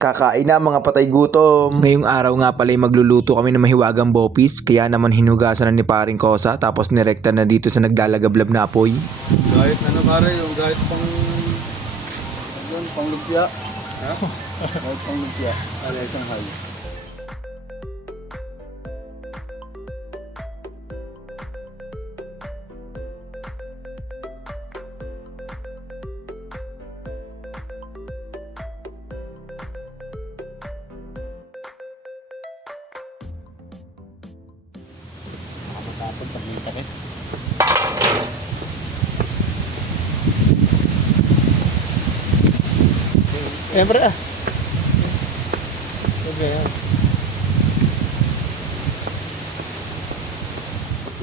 Kakain na mga patay gutom. Ngayong araw nga pala magluluto kami ng mahiwagang bopis. Kaya naman hinugasan na ni paring Kosa. Tapos nirekta na dito sa naglalagablab na apoy. Kahit ano pare, yung kahit pang... Yun, pang lumpia. Ha? Kahit pang lumpia. Alay, isang hal. Nakapagtapon, paglintak eh. Siyempre ah. Okay yan.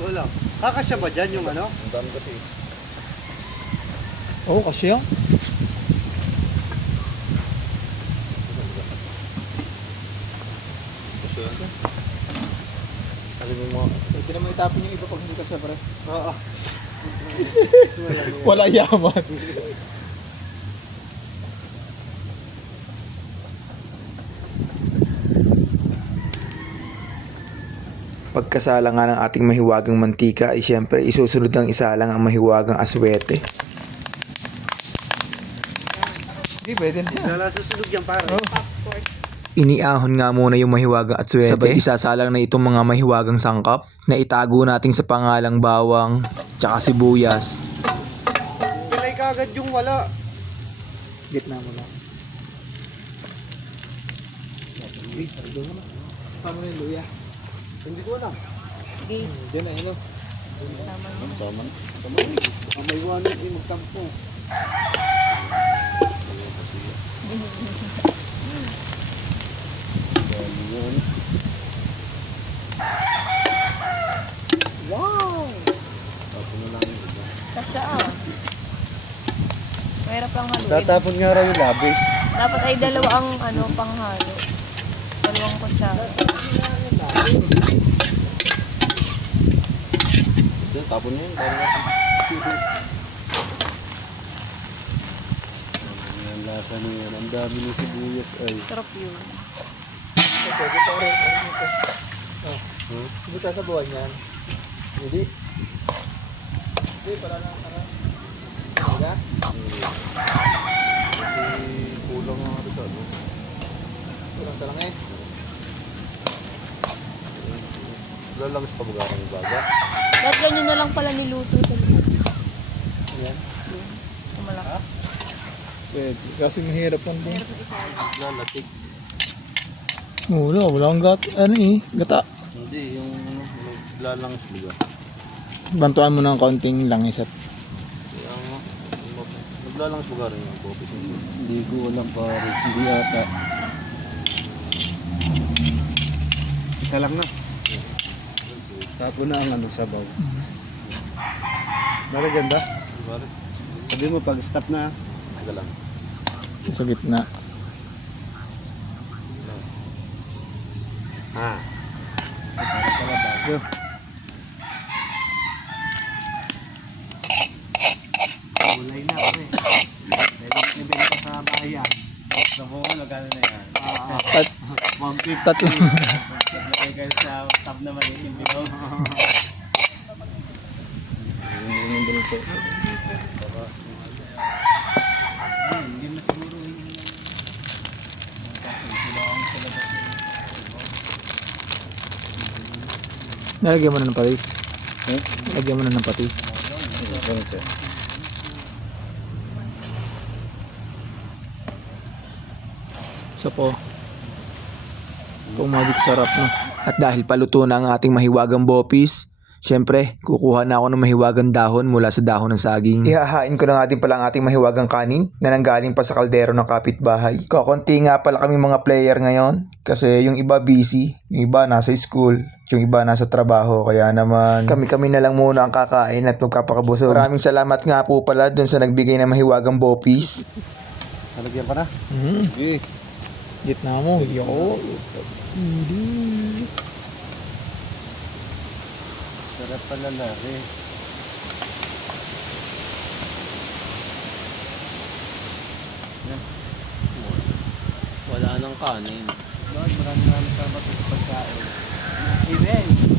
Wala. Kakasya ba dyan yung ano? Ang dami kasi. Oo, kasi yan. Kasi yan. Alam mo mo. Pwede naman itapon yung iba pag hindi kasya pare. Oo. Wala yaman. Pagkasala nga ng ating mahiwagang mantika ay siyempre isusunod ng isa lang ang mahiwagang aswete. Hindi, pwede na yan. Wala susunod yan pare. Iniahon nga muna yung mahiwagang aswete. Sabay isasalang na itong mga mahiwagang sangkap na itago natin sa pangalang bawang tsaka sibuyas. Galay kagad yung wala. Gitna mo lang. Paano yung luya? Hindi ko alam. Diyan na, hello. Tama. Ang may iwanan ay magtampo. Wow! Tapon na lang yung iba. Kasya ah. Mahirap lang haluin. Tatapon nga raw yung labis. Dapat ay dalawang panghalo. Dalawang kutsara. Tapon mo yun. Ang lasa na yan. Ang dami ng sibuyas ay. Sarap yun. Pwede pa rin. Hindi ka sa buwan yan. Hindi. Hindi, pala na. Hindi. Kulang nga ito. Kulang sa langis. Lalangis pa baga ng baga. Dapat ganyan na lang pala niluto sa loob. Yan. Kumalaki. Pwede. Kasi mahirap ang din. Mahirap na isa. Lalatik. Walang gata. Hindi, yung lalangis baga. Bantuan mo ng konting langis at Kaya nga, naglalangis baga rin yung coffee. Hindi ko alam pare. Hindi ata. Isa lang na. Tapo na ang sabaw. Mara ganda. Sabi mo pag stop na. Taga lang. sa gitna. Ha. Para pala bago. Kulay na pre. Nibenta ka sa bayan. Sa buwan, magkano na yan? Tat 150. tatlo. Naglagay kayo sa tab na maliit yung bigaw. Hindi na siguro yung... Nalagyan mo na ng patis. Nalagyan mo na ng patis. So po. Itong magic sarap no. At dahil paluto na ang ating mahiwagang bopis, syempre kukuha na ako ng mahiwagang dahon mula sa dahon ng saging. Ihahain ko na nga din pala ang ating mahiwagang kanin na nanggaling pa sa kaldero ng kapitbahay. Kakunti nga pala kami mga player ngayon kasi yung iba busy, yung iba nasa school, yung iba nasa trabaho. Kaya naman kami-kami na lang muna ang kakain at magkapakabusog. Maraming salamat nga po pala dun sa nagbigay ng mahiwagang bopis. Nalagyan ka na? Okay. Gitna mo. Yo. Sarap pala lari. Wala nang kanin. Bakit maraming salamat sa pagkain. Amen.